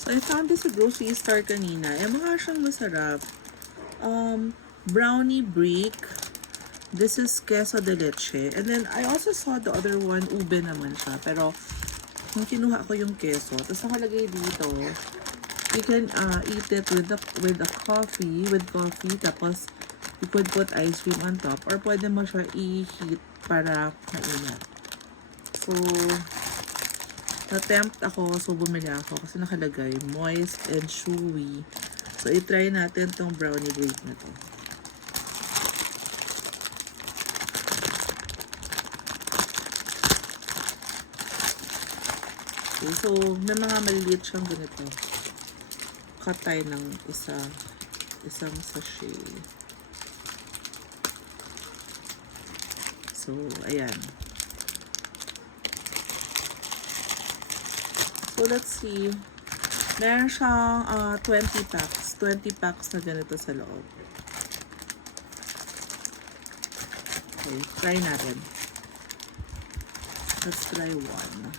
So, I found this sa grocery store kanina. Eh, mukha siyang masarap. Brownie brick. This is queso de leche. And then, I also saw the other one, ube naman siya. Pero, nung kinuha ko yung queso, tapos nakalagay dito, you can eat it with coffee, tapos you could put ice cream on top, or pwede mo siya i-heat para mainit. So, na-tempt ako, so bumili ako kasi nakalagay moist and chewy. So, i-try natin tong brownie bread na to. Okay, so, may mga maliliit siyang ganito. Cut tayo ng isang sachet. So, ayan. So, let's see. Meron siyang 20 packs. 20 packs na ganito sa loob. Okay, try natin. Let's try one.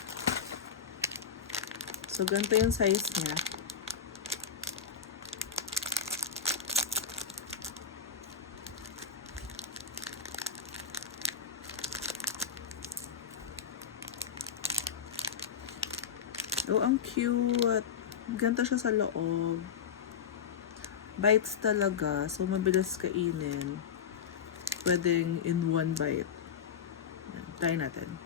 So, ganito yung size niya. Oh, ang cute. Ganito siya sa loob. Bites talaga. So, mabilis kainin. Pwedeng in one bite. Try natin.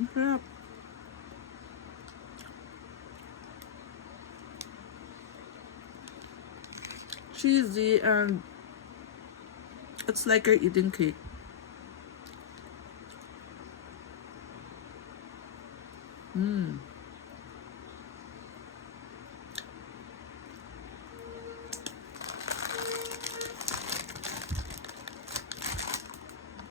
Ang sarap. Cheesy and it's like you're eating cake.